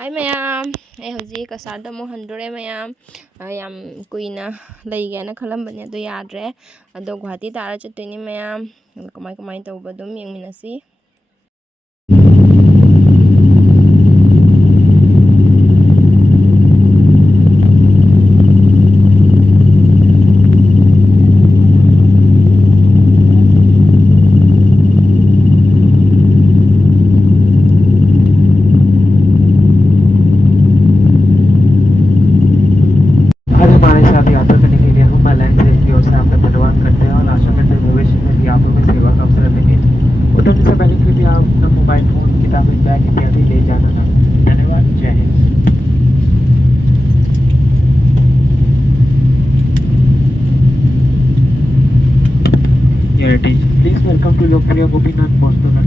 Hi mayam, ai hojik kasarda mo handore mayam, yam kuina leigena khalambane ado yadre, ado Guwahati tara chattoini mayam, kamai kamai tawba adum yengminasi. हमारे साथ यात्रा करने के लिए हम airline की ओर से आपका धन्यवाद करते हैं और आशा करते हैं भविष्य में भी आप हमें सेवा का अवसर देंगे। उतरने से पहले कृपया आप अपना मोबाइल फोन, किताबें, बैग इत्यादि ले जाना ना। धन्यवाद। जय हिंद। प्लीज वेलकम टू लोकप्रिय Gopinath पोस्टनर।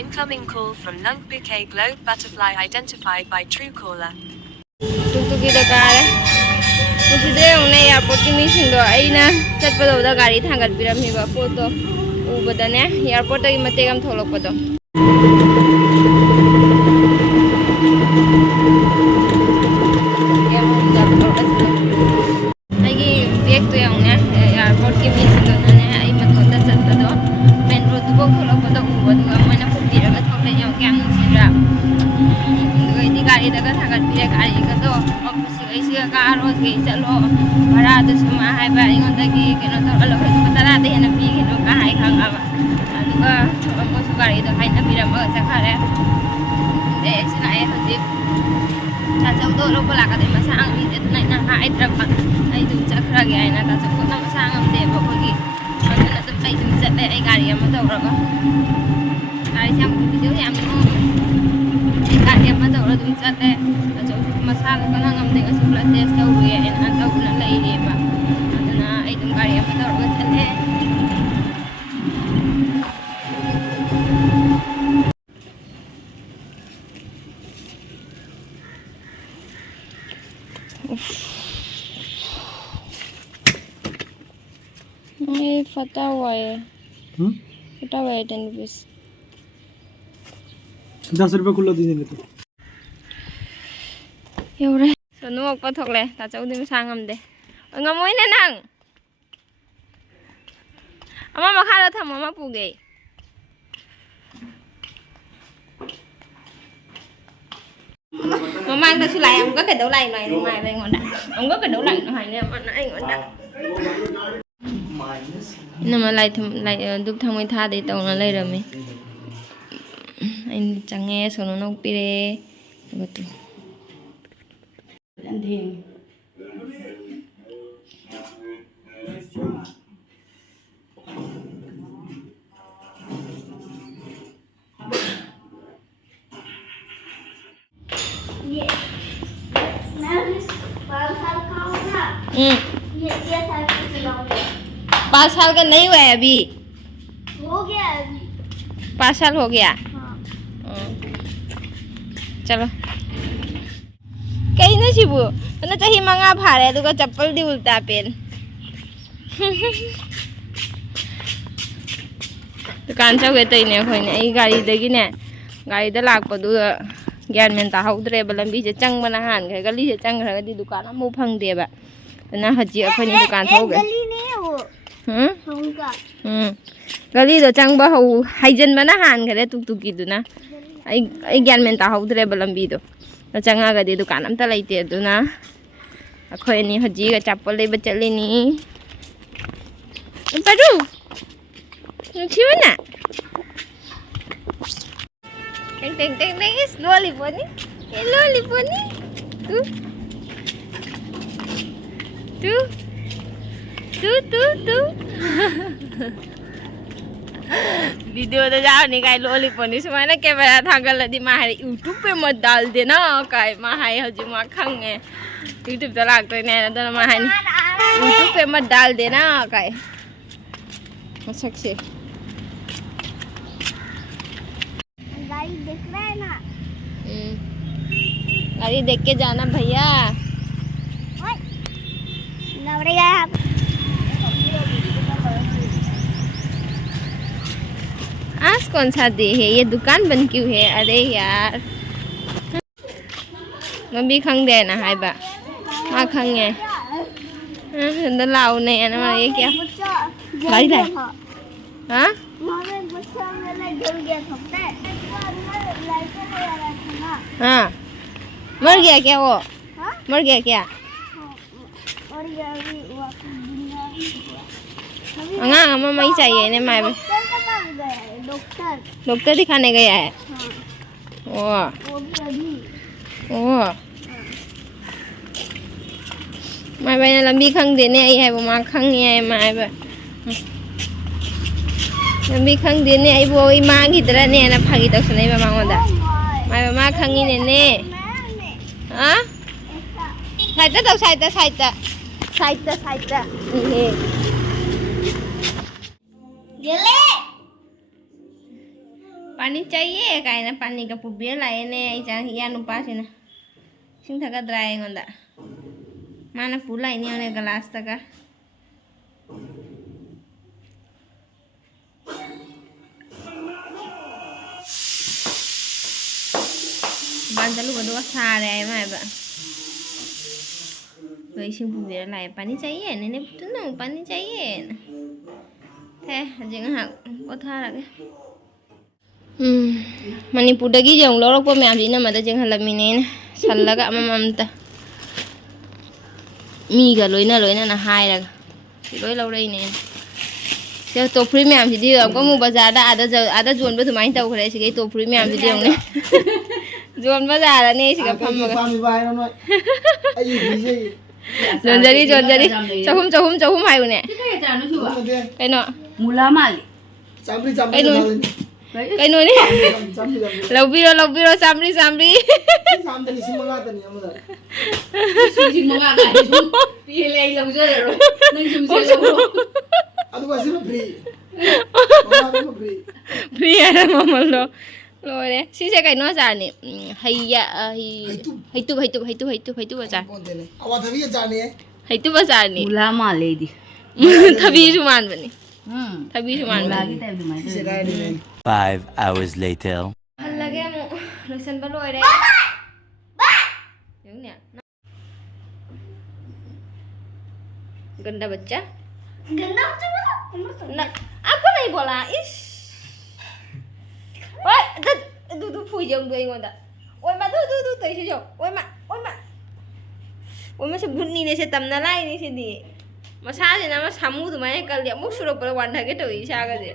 Incoming call from Nung Bouquet Globe Butterfly identified by Truecaller. Tuki da kare. Tuki de unne airport ki meeting do aina chatpado da gari thangat piramhi ba photo ubadane airport gi mategam tholokpado. Aigi bag to yaune airport ki meeting do nane ai matota chatpado main road bo tholokpado ubadu amana putiraga thole yaw kyam nusira. Di gari daga thangat pire gari ga do office ga karo ge chalo bhara da suma hai ba ingon da gi keno to alo patara de na pi keno ka hai khang aba aduga ko su gari da hai na piram ba cha khare de sina ai hoji cha chau do lo la ka de ma sang ni de nai na hai tra pa ai du cha khra ge ai na ta chau na ma sang am de ba ko gi ana ta ai du cha de ai gari ma to ro ba gari sang video am no gari ma to ro du cha de masalah ka lang amde kasi blood test daw ruya and antaw na lai ba aduna ay dum gari apa daw ro chale ay fatawa hai fatawa hai 10 rupees 10 रुपये खुला दीजिए तो Yaudah, sanu apa thok le, ta chau dim sangam de. Ngamoi ne nang. Ama makhala tham ama puge. Mama ta sulai am có cái đấu lạnh này mày về ngon đã. Ông có cái đấu lạnh nó hay nè, mà nó anh ngon đã. Nhưng mà lại đúc thằng mới tha để tàu nó lấy rồi mi. Anh chẳng nghe số nó pire. Betul. Anh thiền ये मैं इस 5 साल का होगा ये साल का चलाऊंगा 5 साल का नहीं हुआ है अभी हो गया अभी 5 साल हो गया हाँ चलो कहीं ना शिबू ना चाहिए मंगा भारे तो का चप्पल दी उल्टा पेन दुकान चौके तई ने खोई ने आई गाड़ी दगी ने गाड़ी दा लाक पदु ग्यान मेन ता हौद्रे बलंबी से चंग बना हान के गली से चंग रगा दी दुकान मु फंग दे बा ना हजी अखनी दुकान थोगे गली नहीं है वो होगा गली दो चंग बा हौ हाइजन बना हान करे तुक तुकी दुना आई ग्यान मेन ता हौद्रे बलंबी दो चंगा गदी दुकान अमता लैते दुना अखोई नहीं हजी अचापल लेब चलेनी पारू नुचिवना टेंग टेंग टेंग टेंग इस लॉलीपॉप ये लॉलीपॉप तू तू तू तू तू वीडियो तो जाओ नहीं काय लॉलीपॉप नहीं सुमाय ना कैमरा थांगल दी माहाय यूट्यूब पे मत डाल देना काय माहाय हजी मा खंगे यूट्यूब तो लागतो ने ना माहाय यूट्यूब पे मत डाल देना काय मसक से गाड़ी दिख रहा है ना गाड़ी देख के जाना भैया नवरे गए आप आज कौन सा डे है ये दुकान बंद क्यों है अरे यार मम्मी खंग दे ना हाय बा माँ खंग है अंदर लाओ नहीं है ना ये क्या गाड़ी लाए हाँ हाँ मर गया क्या वो मर गया क्या हाँ मम्मा ही चाहिए ने माय डॉक्टर दिखाने गया है ओ माय भाई ने लंबी खंग देने आई है वो माँ खंग नहीं है माय भाई लंबी खंग देने आई वो माँ की तरह नहीं है ना भागी तक सुनाई माँ होता माय माँ खंगी ने हाँ साइड तो साइड ये पानी चाहिए काय ना पानी का पुबिया लाए ने या नुपा से ना सिंह थका ड्राई गोंदा माना पुला इन्हीं ने गिलास तक बांधलू बदुआ सारे आए मैं बा वही सिंह पुबिया लाए पानी चाहिए ने पुतना पानी चाहिए थे जगह हाँ कोथा लगे मणिपुरदगी जों लौरक्पा मैमसिना मदा जों हलमिने सल्लगा अमममता मीगा लोइना लोइना ना हायरगा लोइ लौरैने से टोफ्री मैमसिदि अमको बाजार दा आदा जोनबा दुमाइन तौखरे सिगे टोफ्री मैमसिदि जोंने जोन बाजार ने सिगा फमगा जोनजरी चहुम हायुने कैनो मुला माली कैनो ने लौबिरो सामरी फ्री है ममल लो लोरे सिसे कैनो जाने हैया हैतु बाजार अवाधवी जाने हैतु बाजार ने मुला माले दी थबी जुमान बनी थबी जुमान लागी टाइम में 5 hours later. हल लगे मु लोसन बा लोय रे yung ne गंदा बच्चा ना आपको नहीं बोला इस ओए दू फुई जंग दो इंगोंदा ओए मा दू तई से जो ओए मा से भुन्नी ने से तमना लाई ने से दी मसा से ना मा सामु दुमाय कल दे मु सुरो पर वांधा के तो इसा का दे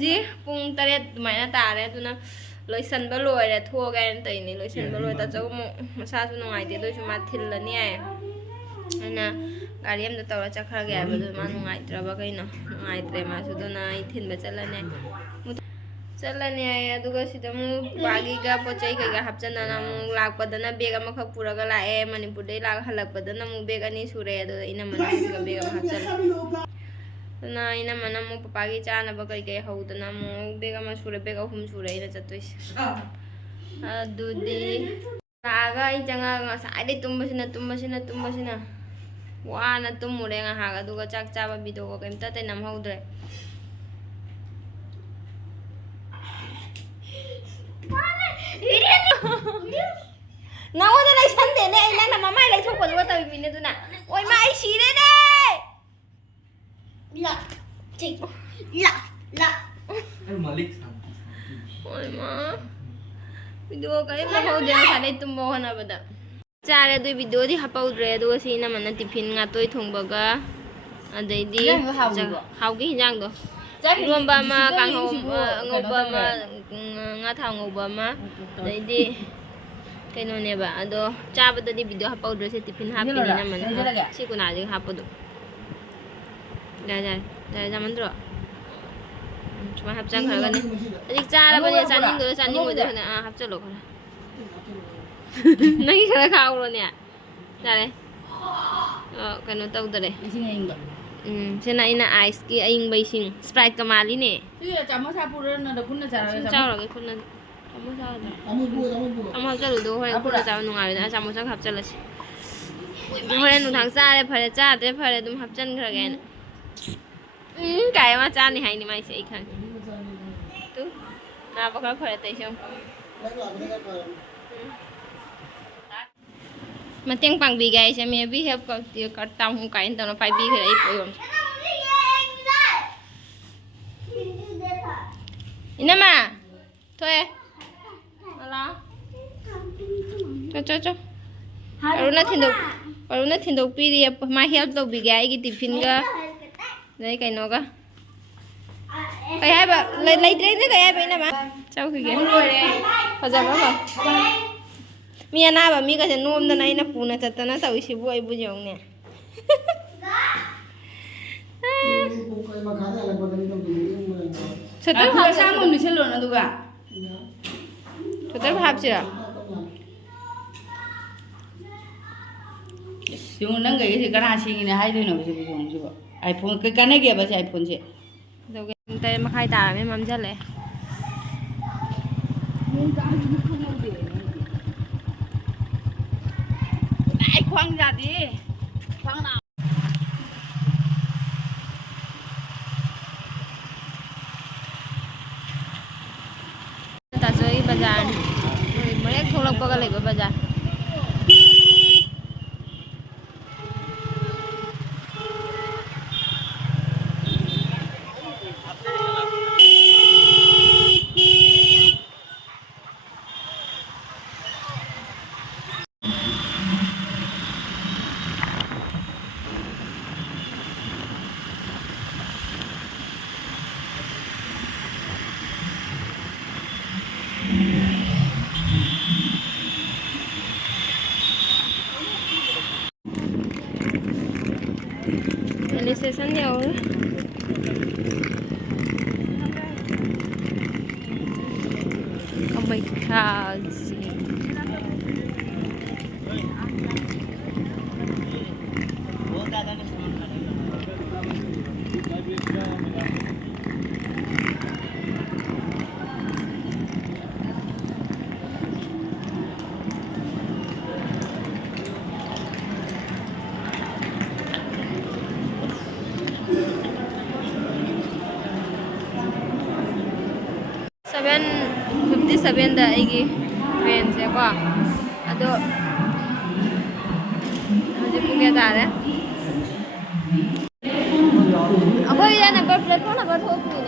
जी पुंग तरे दुमाय ना तारे तुना लोइसन लोरे थोगैन तैनी लोइसन लोय ता जौ मसा सु नुंगाइते दोसु मा थिल्लनी आय ana गाड़ी हम तौरा चखरगे हाबदु मा नुंगाइत्रबा कैनो नुंगाइत्रे मा सुदुना इ थिनबा चलने आय अदुगा सिदा मु बागीगा पोचै कैगा हापचना मु लाकपदना बेग अमा ख पुरगा लाए मणिपुरदै लाग हलकपदना मु बेग अनि सुरे अदु इना मनसिगा बेग हापचल ना इना मना मु पपागी चानबा कैकै हौदना मु बेग अमा सुरे बेग अहुम सुरे इना चतोइस अदुदी लागा इ जंगा साइदे तुमबसिना वाना तुमुरे हागा दुगा चाक चाबा बिदोगा केमता ते नम हौद्रे ना ओदा लाई संदे ने इना ना ममाई लाई थोक बदवा तबि मिने दुना ओइ मा आई सिरे ने ला ठीक ला मालिक ओइ मा बिदो गए म हौद्रे साइदे तुम बहना बदा चारे अदु वीडियो दी हपौद्रे अदु सिना मन टिफिन ngatoi thongbaga अदैदी हाउगी हिंजांग दो रोम्बा मा कांगो ngौबा मा nga थाव ngौबा मा अदैदी कइनो नेबा अदो चाबददी वीडियो हपौद्रे से टिफिन हापिनी ना मन सिकुनाजि हापदो जा जामंद्रो मा हापचांग खरगने अदिक चारा बने चानिंग दो ना हापचलो खरा नहीं खरा खाओ ने जारे कनो तौदरे सेना इना आइस की अइंग बैसिंग स्प्राइट कमाली ने चामचा पुरन द पुन्ना चारा चावरगे खुन्ना चामचा अमा चलु दो होय खुन्ना चाव नुंगाय ना चामचा हापचलसे होरे नुथांग चारे फरे चाते फरे दुम हापचन खरगे काय मा चानी हाइनी माइसे इ खान तू ना पका फरे तैसम मतंग पांगबीगे आइसे मे भी हेल्प करता हूं काइन तनो पाइबीगे आई पोयम इनमा थोए अला चो अरुणा थिंदो पीरी मा हेल्प तो बीगे आइगी टिफिन गा दे कइनो गा कय हाबा लेद्रे ने कय हाबा इनमा चाउ खिगे फजाबा बा मी अनाबा मी कसे नोमदना इना पुना चतना तौसिबु आइ बुझौने छतर भाग सामम निसेलो न दुगा छतर भाबसिरा सिउ नंग गई से कना सिंगिने हाइदिनो बिसे बुझौसिबो आईफोन के कने के बस आईफोन से दोगे ते मखाइ तारामे ममजले ai khoang ra đi khoang nào ताजोई बाजार मरे थोलकपगा लेबा बाजार स्टेशन यावर कामाख्याजी सेवेन अगी ट्रेन से को अदो मुझे पुगे तारे अबो ये नंबर प्लेटफॉर्म नंबर थोक ने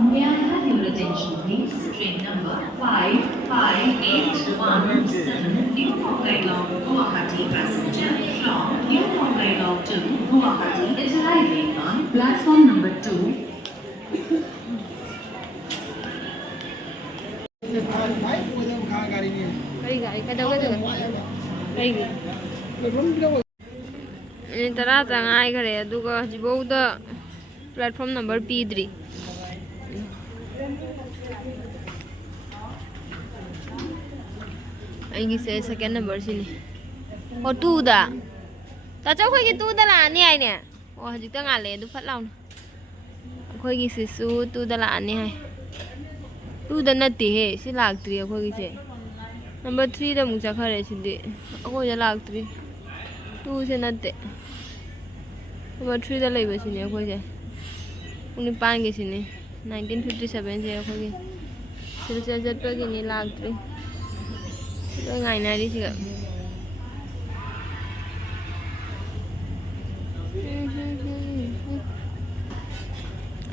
May I have your attention, please? Train number 55817, New Bongaigaon, Guwahati passenger from New Bongaigaon to Guwahati is arriving on platform number 2. कई गाड़ी का दौगे तो कई इन तरह तंगाई खरे अदुगा जिबौद प्लेटफॉर्म नंबर पीद्री आइगी से सेकंड नंबर सिनी ओ 2 दा ताचौ खोगी 2 दा लानी आइने ओ हजिक ता गाले दु फट लाउन खोगी सिसु 2 दा लानी है 2 दा नते हे सि लागत्रि खोगी से नंबर 3 दा मुक चखरे सिदि अखो या लागत्रि 2 से नते नंबर 3 दा लेबे सिने अखो से उनि पांगे सिने 1957 से अखो के सिलसे जटो के नि लागत्रि तो गाइनारी सिगा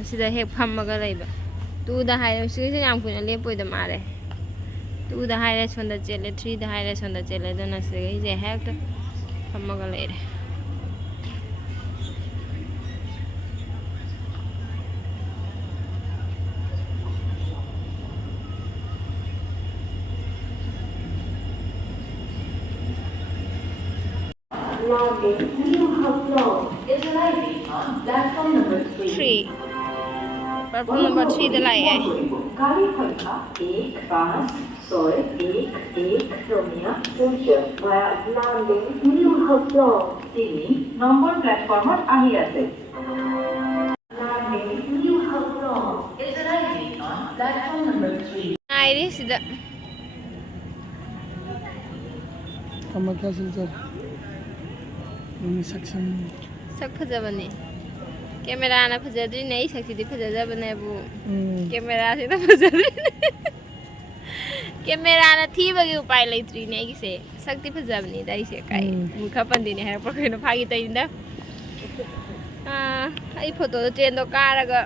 असिदा हेक फम्मगा लेबा 2 दा हाय सिसे याम कुना लेपोय दा मारे 2ꯗ ꯍꯥꯏꯔꯦ ꯁꯣꯝꯗ ꯆꯦꯜꯂꯦ 3ꯗ ꯍꯥꯏꯔꯦ ꯁꯣꯝꯗ ꯆꯦꯜꯂꯦ ꯑꯗꯨꯅ ꯁꯤꯗꯩꯁꯦ ꯍꯦꯛꯇ ꯐꯝꯃꯒ ꯂꯩꯔꯦ Is arriving on platform number 3. 3 platform number 3दा लाए गाड़ी संख्या 1561 रोमिया junction via landing New Hopdong. তিনি নম্বৰ প্লেটফৰ্মত আহি আছে। Landing New Hopdong is arriving on platform number 3. आइरी सिदा Kamakhya Silchar section sak fajabani camera na fajadri nei sakidi fajajabane bu camera se ta fajadri camera na thi bagi upai leitri nei gise sakti fajabani dai se kai mukha pandini ha por koi na phagi tai da ai photo do train do karaga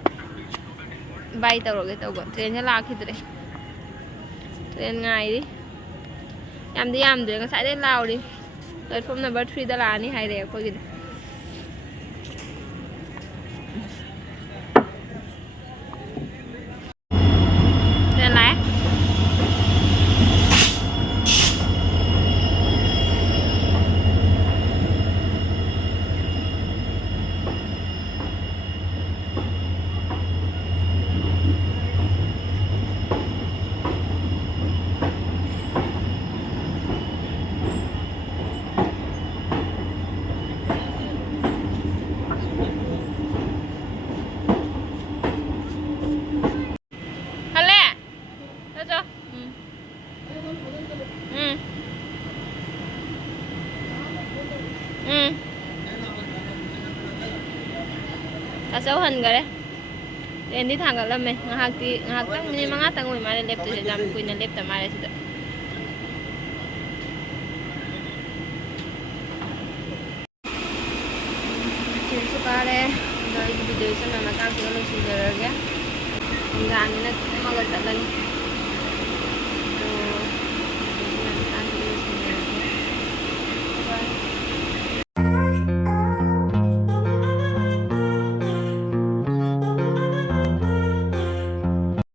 bai tawroge tawgo train se lakhidre train ngai ri yamdre ngasai de lauri platform number 3 da la ni hai re ko gi Asal han gare. Rendi thanggal lame. Ngahak tang mini manga tang oi mare lep tu jam kui na lep ta mare sida. Chim su kare. Doi video sa mama kang sila lu sila gaya. Ngani na magal talan.